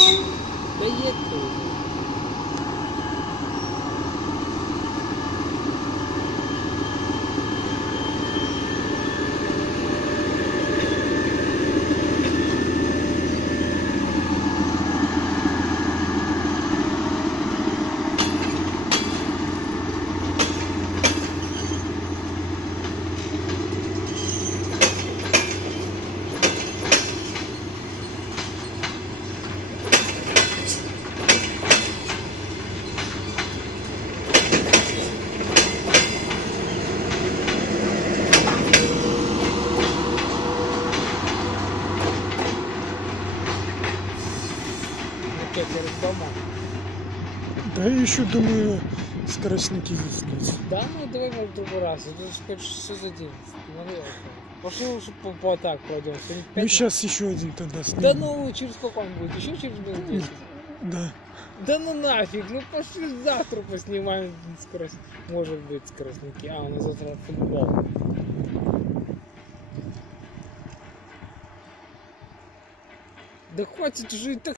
Доедь ты уже. Перед домом. Да, я еще думаю, скоростники заснять. Да, ну давай в другой раз. Это же хоть что за день? Пошли лучше по так пройдем. Ну сейчас еще один тогда снимем. Да ну, через сколько он будет? Еще через минут 10? Да. Да ну нафиг, ну пошли завтра поснимаем скорость. Может быть скоростники. А, у нас завтра футбол. Да хватит уже и так